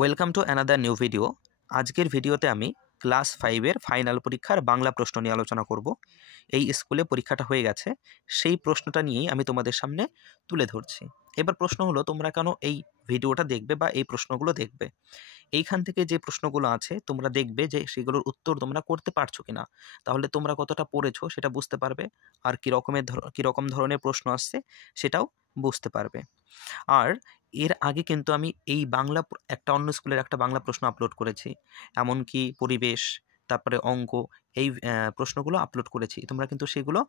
Welcome to another new video. আজকের ভিডিওতে আমি ক্লাস 5-এর ফাইনাল পরীক্ষার বাংলা প্রশ্ন নিয়ে আলোচনা করব। এই স্কুলে পরীক্ষাটা হয়ে গেছে, সেই প্রশ্নটা নিয়েই আমি তোমাদের সামনে তুলে ধরছি। এবার প্রশ্ন হলো, তোমরা কেন এই ভিডিওটা দেখবে বা এই প্রশ্নগুলো দেখবে? এইখান থেকে যে প্রশ্নগুলো আছে তোমরা দেখবে যে সেগুলোর উত্তর তোমরা করতে পারছো কিনা, তাহলে তোমরা কতটা পড়েছো সেটা বুঝতে পারবে, আর কীরকম ধরনের প্রশ্ন আসছে সেটাও বুঝতে পারবে। আর এর আগে কিন্তু আমি এই একটা অন্য স্কুলের একটা বাংলা প্রশ্ন আপলোড করেছি, এমনকি পরিবেশ, তারপরে অঙ্ক, এই প্রশ্নগুলো আপলোড করেছি। তোমরা কিন্তু সেগুলো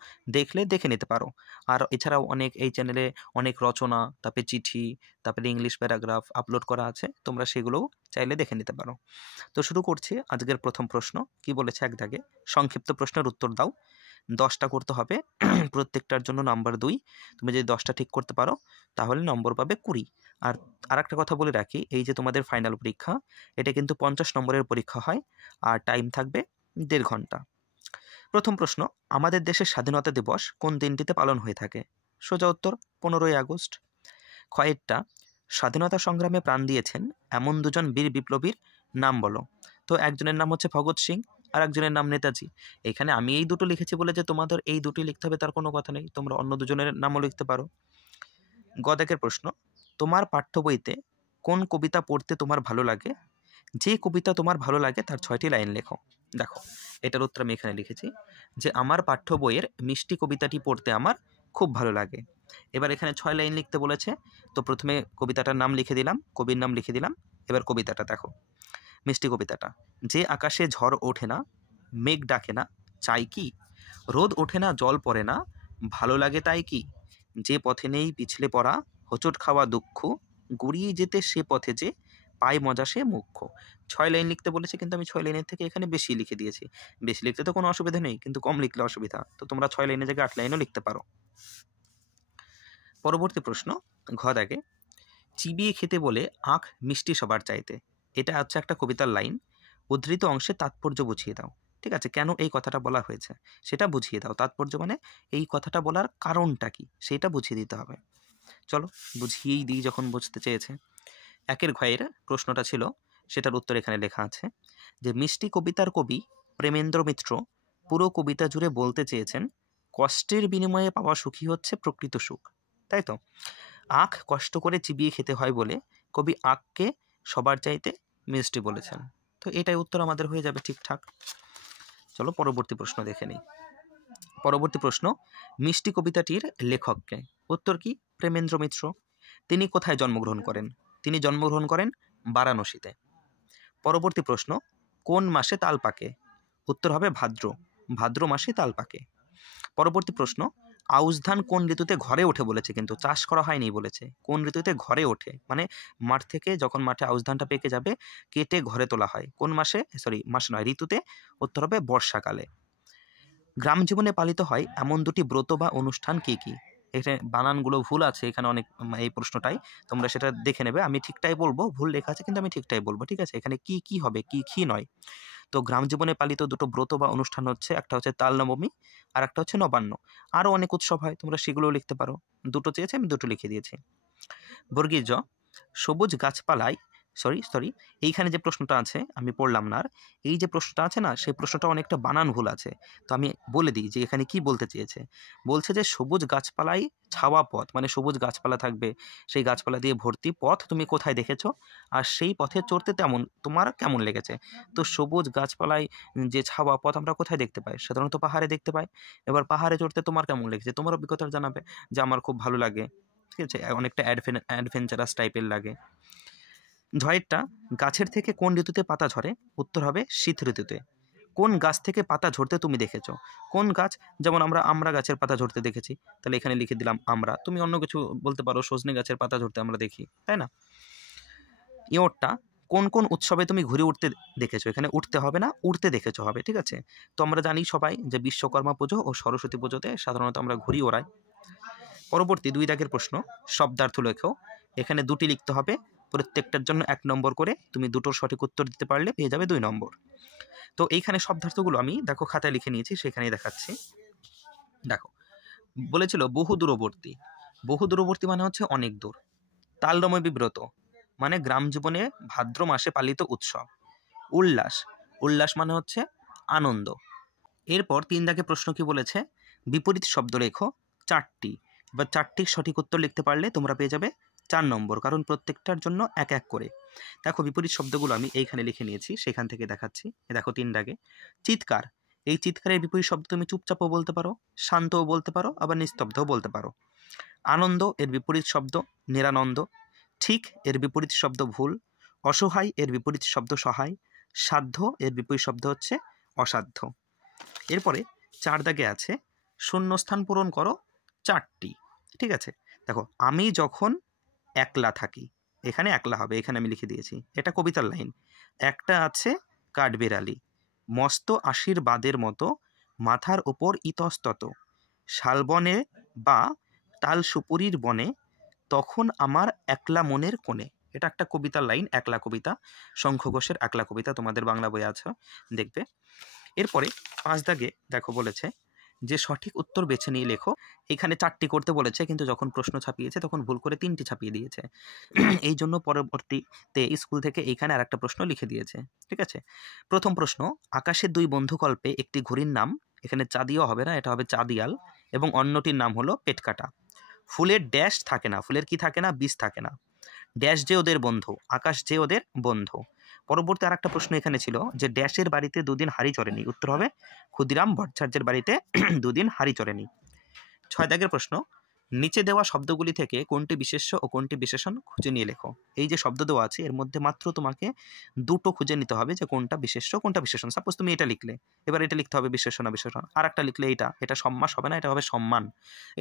দেখে নিতে পারো। আর এছাড়াও এই চ্যানেলে অনেক রচনা, তারপরে চিঠি, তারপরে ইংলিশ প্যারাগ্রাফ আপলোড করা আছে, তোমরা সেগুলোও চাইলে দেখে নিতে পারো। তো শুরু করছি আজকের প্রথম প্রশ্ন। কি বলেছে এক দাগে, সংক্ষিপ্ত প্রশ্নের উত্তর দাও। 10টা করতে হবে, প্রত্যেকটার জন্য নাম্বার 2। তুমি যদি 10টা ঠিক করতে পারো তাহলে নম্বর পাবে 20। আর একটা কথা বলে রাখি, এই যে তোমাদের ফাইনাল পরীক্ষা, এটা কিন্তু 50 নম্বরের পরীক্ষা হয়, আর টাইম থাকবে 1.5 ঘন্টা। প্রথম প্রশ্ন, আমাদের দেশের স্বাধীনতা দিবস কোন দিনটিতে পালন হয়ে থাকে? সোজা উত্তর 15ই আগস্ট। কয়েকটা, স্বাধীনতা সংগ্রামে প্রাণ দিয়েছেন এমন দুজন বীর বিপ্লবীর নাম বলো। তো একজনের নাম হচ্ছে ভগৎ সিং, আর একজনের নাম নেতাজি। এখানে আমি এই দুটো লিখেছি বলে যে তোমাদের এই দুটি লিখতে হবে তার কোনো কথা নেই, তোমরা অন্য দুজনের নামও লিখতে পারো। গদেকের প্রশ্ন, তোমার পাঠ্য বইতে কোন কবিতা পড়তে তোমার ভালো লাগে? যে কবিতা তোমার ভালো লাগে তার 6টি লাইন লেখো। দেখো, এটার উত্তর আমি এখানে লিখেছি যে আমার পাঠ্য বইয়ের মিষ্টি কবিতাটি পড়তে আমার খুব ভালো লাগে। এবার এখানে 6 লাইন লিখতে বলেছে, তো প্রথমে কবিতাটার নাম লিখে দিলাম, কবির নাম লিখে দিলাম। এবার কবিতাটা দেখো, মিষ্টি কবিতাটা। যে আকাশে ঝড় ওঠে না, মেঘ ডাকে না, চাই কি? রোদ ওঠে না, জল পড়ে না, ভালো লাগে তাই কি? যে পথে নেই পিছলে পড়া, হোঁচট খাওয়া দুঃখ, গড়িয়ে যেতে সে পথে যে পায় মজা সে মুখ্য। 6 লাইন লিখতে বলেছে, কিন্তু আমি 6 লাইনের থেকে এখানে বেশি লিখে দিয়েছি। বেশি লিখতে তো কোনো অসুবিধা নেই, কিন্তু কম লিখলে অসুবিধা, তো তোমরা 6 লাইনের জায়গায় 8 লাইনও লিখতে পারো। পরবর্তী প্রশ্ন, ঘ দাগে, চিবিয়ে খেতে বলে আখ মিষ্টি সবার চাইতে। এটা হচ্ছে একটা কবিতার লাইন, উদ্ধৃত অংশে তাৎপর্য বুঝিয়ে দাও। ঠিক আছে, কেন এই কথাটা বলা হয়েছে সেটা বুঝিয়ে দাও। তাৎপর্য মানে এই কথাটা বলার কারণটা কি সেটা বুঝিয়ে দিতে হবে। চলো বুঝিয়েই দিই যখন বুঝতে চেয়েছে। 1-এর ঘয়ের প্রশ্নটা ছিল, সেটার উত্তর এখানে লেখা আছে যে মিষ্টি কবিতার কবি প্রেমেন্দ্র মিত্র পুরো কবিতা জুড়ে বলতে চেয়েছেন কষ্টের বিনিময়ে পাওয়া সুখী হচ্ছে প্রকৃত সুখ। তাই তো, আখ কষ্ট করে চিবিয়ে খেতে হয় বলে কবি আখকে সবার চাইতে মিষ্টি বলেছেন। তো এটাই উত্তর আমাদের হয়ে যাবে ঠিকঠাক। চলো পরবর্তী প্রশ্ন দেখে নিই। পরবর্তী প্রশ্ন, মিষ্টি কবিতাটির লেখককে? উত্তর কি? প্রেমেন্দ্র মিত্র। তিনি কোথায় জন্মগ্রহণ করেন? তিনি জন্মগ্রহণ করেন বারাণসীতে। পরবর্তী প্রশ্ন, কোন মাসে তাল পাকে? উত্তর হবে ভাদ্র। ভাদ্র মাসে তাল পাকে। পরবর্তী প্রশ্ন, আউশ ধান কোন ঋতুতে ঘরে ওঠে বলেছে, কিন্তু চাষ করা হয়নি বলেছে। কোন ঋতুতে ঘরে ওঠে মানে মাঠ থেকে যখন মাঠে আউশ ধানটা পেকে যাবে, কেটে ঘরে তোলা হয়। কোন মাসে? মাস নয়, ঋতুতে। উত্তর হবে বর্ষাকালে। গ্রাম জীবনে পালিত হয় এমন দুটি ব্রত বা অনুষ্ঠান কি কি? এখানে বানানগুলো ভুল আছে এখানে অনেক, এই প্রশ্নটাই তোমরা সেটা দেখে নেবে। আমি ঠিকটাই বলবো, ভুল লেখা আছে কিন্তু আমি ঠিকটাই বলবো, ঠিক আছে? এখানে কি কি হবে, কি নয়। তো গ্রাম জীবনে পালিত দুটো ব্রত বা অনুষ্ঠান হচ্ছে, একটা হচ্ছে তাল নবমী, আর একটা হচ্ছে নবান্ন। আরও অনেক উৎসব হয়, তোমরা সেগুলোও লিখতে পারো। দুটো চেয়েছে, আমি দুটো লিখে দিয়েছি। বর্গীয় জ, সবুজ গাছপালায় সরি এইখানে যে প্রশ্নটা আছে আমি পড়লাম না, আর এই যে প্রশ্নটা আছে না, সেই প্রশ্নটা অনেকটা বানান ভুল আছে। তো আমি বলে দিই যে এখানে কি বলতে চেয়েছে। বলছে যে সবুজ গাছপালায় ছাওয়া পথ, মানে সবুজ গাছপালা থাকবে, সেই গাছপালা দিয়ে ভর্তি পথ তুমি কোথায় দেখেছো, আর সেই পথে চড়তে তোমার কেমন লেগেছে। তো সবুজ গাছপালায় যে ছাওয়া পথ আমরা কোথায় দেখতে পাই? সাধারণত পাহাড়ে দেখতে পাই। এবার পাহাড়ে চড়তে তোমার কেমন লেগেছে, তোমার অভিজ্ঞতা জানাবে যে আমার খুব ভালো লাগে, ঠিক আছে, অনেকটা অ্যাডভেঞ্চারাস টাইপের লাগে। ঝড়েরটা, গাছের থেকে কোন ঋতুতে পাতা ঝরে? উত্তর হবে শীত ঋতুতে। কোন গাছ থেকে পাতা ঝরতে তুমি দেখেছো? কোন গাছ? যেমন আমরা গাছের পাতা ঝরতে দেখেছি, তাহলে এখানে লিখে দিলাম আমরা। তুমি অন্য কিছু বলতে পারো, সজনে গাছের পাতা ঝরতে আমরা দেখি, তাই না? ইয়োরটা, কোন কোন উৎসবে তুমি ঘুরে উঠতে দেখেছো? এখানে উঠতে হবে না, উড়তে দেখেছো হবে, ঠিক আছে? তো আমরা জানি সবাই যে বিশ্বকর্মা পুজো ও সরস্বতী পুজোতে সাধারণত আমরা ঘুরি ওড়াই। পরবর্তী 2 দাগের প্রশ্ন, শব্দার্থ লেখো। এখানে দুটি লিখতে হবে, প্রত্যেকটার জন্য 1 নম্বর করে। তুমি দুটোর সঠিক উত্তর দিতে পারলে পেয়ে যাবে 2 নম্বর। তো এইখানে শব্দার্থগুলো আমি দেখো খাতায় লিখে নিয়েছি, সেখানেই দেখাচ্ছি। দেখো, বলেছিল বহু দূরবর্তী। বহু দূরবর্তী মানে হচ্ছে অনেক দূর। তালদময় বিব্রত মানে গ্রাম জীবনে ভাদ্র মাসে পালিত উৎসব। উল্লাস, উল্লাস মানে হচ্ছে আনন্দ। এরপর 3 দাগে প্রশ্ন কি বলেছে, বিপরীত শব্দ লেখো 4টি। বা 4টির সঠিক উত্তর লিখতে পারলে তোমরা পেয়ে যাবে 4 নম্বর, কারণ প্রত্যেকটার জন্য এক এক করে। দেখো বিপরীত শব্দগুলো আমি এইখানে লিখে নিয়েছি, সেখান থেকে দেখাচ্ছি। দেখো 3 দাগে চিৎকার, এই চিৎকারের বিপরীত শব্দ তুমি চুপচাপও বলতে পারো, শান্তও বলতে পারো, আবার নিস্তব্ধও বলতে পারো। আনন্দ এর বিপরীত শব্দ নিরানন্দ। ঠিক এর বিপরীত শব্দ ভুল। অসহায় এর বিপরীত শব্দ সহায়। সাধ্য এর বিপরীত শব্দ হচ্ছে অসাধ্য। এরপরে 4 দাগে আছে শূন্যস্থান পূরণ করো 4টি। ঠিক আছে, দেখো আমি যখন একলা থাকি, এখানে একলা হবে, এখানে আমি লিখে দিয়েছি, এটা কবিতার লাইন। একটা আছে কাঠবিড়ালি, মস্ত আশীর্বাদের মতো মাথার ওপর ইতস্তত, শালবনে বা তাল সুপুরির বনে তখন আমার একলা মনের কোণে। এটা একটা কবিতার লাইন, একলা কবিতা, শঙ্খ ঘোষের একলা কবিতা, তোমাদের বাংলা বই আছে দেখবে। এরপরে 5 দাগে দেখো বলেছে যে সঠিক উত্তর বেছে নিয়ে লেখো। এখানে 4টি করতে বলেছে, কিন্তু যখন প্রশ্ন ছাপিয়েছে তখন ভুল করে 3টি ছাপিয়ে দিয়েছে। এই জন্য পরবর্তীতে স্কুল থেকে এইখানে আর একটা প্রশ্ন লিখে দিয়েছে। ঠিক আছে, প্রথম প্রশ্ন, আকাশের 2 বন্ধুকল্পে একটি ঘুড়ির নাম, এখানে চাঁদিও হবে না, এটা হবে চাঁদিয়াল, এবং অন্যটির নাম হলো পেটকাটা। ফুলের ড্যাশ থাকে না, ফুলের কি থাকে না, বীজ থাকে না। ড্যাশ যে ওদের বন্ধু, আকাশ যে ওদের বন্ধু। পরবর্তী আর একটা প্রশ্ন এখানে ছিল যে ড্যাশের বাড়িতে 2 দিন হাঁড়ি চড়েনি, উত্তর হবে ক্ষুদিরাম ভট্টাচার্যের বাড়িতে 2 দিন হাঁড়ি চড়েনি। 6 দাগের প্রশ্ন, নিচে দেওয়া শব্দগুলি থেকে কোনটি বিশেষ্য ও কোনটি বিশেষণ খুঁজে নিয়ে লেখো। এই যে শব্দ দেওয়া আছে এর মধ্যে মাত্র তোমাকে 2টো খুঁজে নিতে হবে যে কোনটা বিশেষ্য কোনটা বিশেষণ। সাপোজ তুমি এটা লিখলে, এবার এটা লিখতে হবে বিশেষ্য না বিশেষণ। আর একটা লিখলে এটা সমাস হবে না, এটা হবে সম্মান।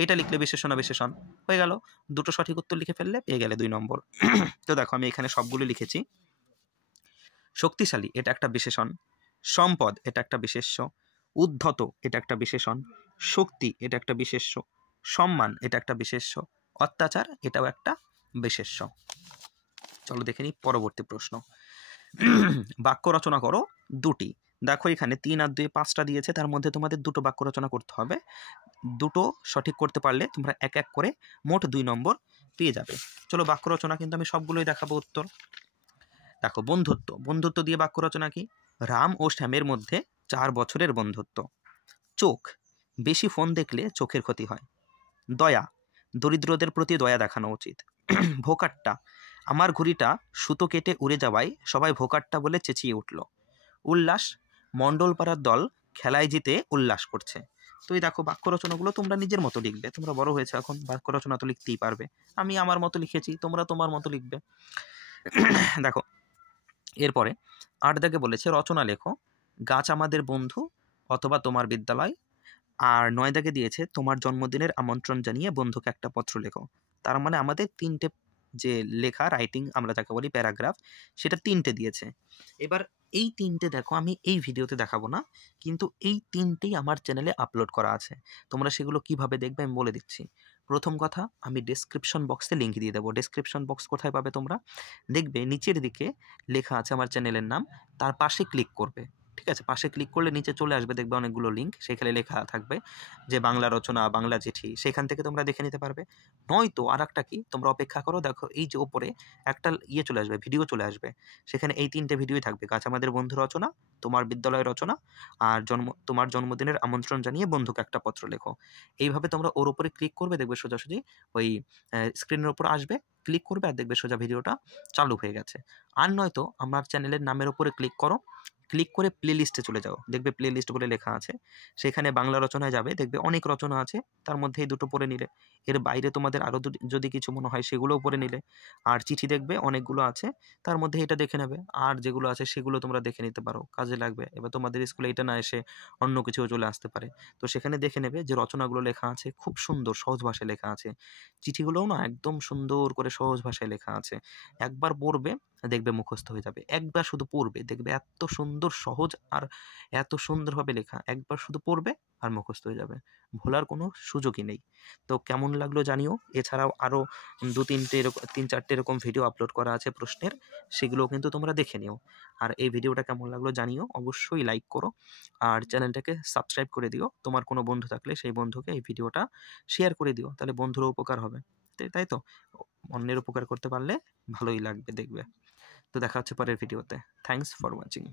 এটা লিখলে বিশেষ্য না বিশেষণ, হয়ে গেল। 2টো সঠিক উত্তর লিখে ফেললে পেয়ে গেলে 2 নম্বর। তো দেখো আমি এখানে সবগুলো লিখেছি। শক্তিশালী এটা একটা বিশেষণ, সম্পদ এটা একটা বিশেষ্য, উদ্ধত এটা একটা বিশেষণ, শক্তি এটা একটা বিশেষ্য, সম্মান এটা একটা বিশেষ্য, অত্যাচার এটাও একটা বিশেষ্য। চলো দেখে নিই পরবর্তী প্রশ্ন। বাক্য রচনা করো 2টি। দেখো এখানে 3 আর 2 5টা দিয়েছে, তার মধ্যে তোমাদের 2টো বাক্য রচনা করতে হবে। 2টো সঠিক করতে পারলে তোমরা এক এক করে মোট 2 নম্বর পেয়ে যাবে। চলো বাক্য রচনা কিন্তু আমি সবগুলোই দেখাবো উত্তর। দেখো বন্ধুত্ব, বন্ধুত্ব দিয়ে বাক্য রচনা কি, রাম ও শ্যামের মধ্যে 4 বছরের বন্ধুত্ব। চোখ, বেশি ফোন দেখলে চোখের ক্ষতি হয়। দয়া, দরিদ্রদের প্রতি দয়া দেখানো উচিত। ভোকাট্টা, আমার ঘুড়িটা সুতো কেটে উড়ে যাওয়ায় সবাই ভোকাট্টা বলে চেঁচিয়ে উঠল। উল্লাস, মণ্ডলপাড়ার দল খেলায় জিতে উল্লাস করছে। তো এই দেখো বাক্য রচনাগুলো তোমরা নিজের মতো লিখবে, তোমরা বড় হয়েছে এখন, বাক্য রচনা তো লিখতেই পারবে। আমি আমার মতো লিখেছি, তোমরা তোমার মতো লিখবে। দেখো এরপরে 8 দাগে বলেছে রচনা লেখো, গাছ আমাদের বন্ধু অথবা তোমার বিদ্যালয়। আর 9 দাগে দিয়েছে তোমার জন্মদিনের আমন্ত্রণ জানিয়ে বন্ধুকে একটা পত্র লেখো। তার মানে আমাদের 3টে যে লেখা রাইটিং আমরা যাকে বলি প্যারাগ্রাফ, সেটা 3টে দিয়েছে। এবার এই 3টে দেখো আমি এই ভিডিওতে দেখাবো না, কিন্তু এই 3টেই আমার চ্যানেলে আপলোড করা আছে। তোমরা সেগুলো কিভাবে দেখবে আমি বলে দিচ্ছি। প্রথম কথা, আমি ডেসক্রিপশন বক্সে লিঙ্ক দিয়ে দেবো। ডেসক্রিপশন বক্স কোথায় পাবে তোমরা, দেখবে নিচের দিকে লেখা আছে আমার চ্যানেলের নাম, তার পাশে ক্লিক করবে। ঠিক আছে, পাশে ক্লিক করলে নিচে চলে আসবে, দেখবে অনেকগুলো লিঙ্ক, সেখানে লেখা থাকবে যে বাংলা রচনা, বাংলা চিঠি, সেখান থেকে তোমরা দেখে নিতে পারবে। নয়তো আর একটা কি, তোমরা অপেক্ষা করো, দেখো এই যে ওপরে একটা চলে আসবে, ভিডিও চলে আসবে, সেখানে এই 3টে ভিডিওই থাকবে, গাছ আমাদের বন্ধু রচনা, তোমার বিদ্যালয় রচনা, আর তোমার জন্মদিনের আমন্ত্রণ জানিয়ে বন্ধুকে একটা পত্র লেখো। এইভাবে তোমরা ওর উপরে ক্লিক করবে, দেখবে সোজাসুজি ওই স্ক্রিনের উপর আসবে, ক্লিক করবে আর দেখবে সোজা ভিডিওটা চালু হয়ে গেছে। আর নয়তো আমার চ্যানেলের নামের উপরে ক্লিক করো, ক্লিক করে প্লে লিস্টে চলে যাও, দেখবে প্লে লিস্ট বলে লেখা আছে, সেখানে বাংলা রচনায় যাবে, দেখবে অনেক রচনা আছে, তার মধ্যে এই 2টো পড়ে নিলে, এর বাইরে তোমাদের আরও যদি কিছু মনে হয় সেগুলোও পড়ে নিলে, আর চিঠি দেখবে অনেকগুলো আছে, তার মধ্যে এটা দেখে নেবে, আর যেগুলো আছে সেগুলো তোমরা দেখে নিতে পারো, কাজে লাগবে। এবার তোমাদের স্কুলে এটা না এসে অন্য কিছুও চলে আসতে পারে, তো সেখানে দেখে নেবে যে রচনাগুলো লেখা আছে খুব সুন্দর সহজ ভাষায় লেখা আছে, চিঠিগুলোও না একদম সুন্দর করে সহজ ভাষায় লেখা আছে। একবার পড়বে দেখবে মুখস্থ হয়ে যাবে, একবার শুধু পড়বে দেখবে এত সুন্দর সহজ আর এত সুন্দরভাবে লেখা, একবার শুধু পড়বে আর মুখস্থ হয়ে যাবে, ভোলার কোনো সুযোগই নেই। তো কেমন লাগলো জানিও। এছাড়াও আরও 2-3টে এরকম 3-4টে এরকম ভিডিও আপলোড করা আছে প্রশ্নের, সেগুলোও কিন্তু তোমরা দেখে নিও। আর এই ভিডিওটা কেমন লাগলো জানিও, অবশ্যই লাইক করো আর চ্যানেলটাকে সাবস্ক্রাইব করে দিও। তোমার কোনো বন্ধু থাকলে সেই বন্ধুকে এই ভিডিওটা শেয়ার করে দিও, তাহলে বন্ধুরও উপকার হবে। তাই তো? অন্যের উপকার করতে পারলে ভালোই লাগবে দেখবে। তো দেখা হচ্ছে পরের ভিডিওতে। Thanks for watching.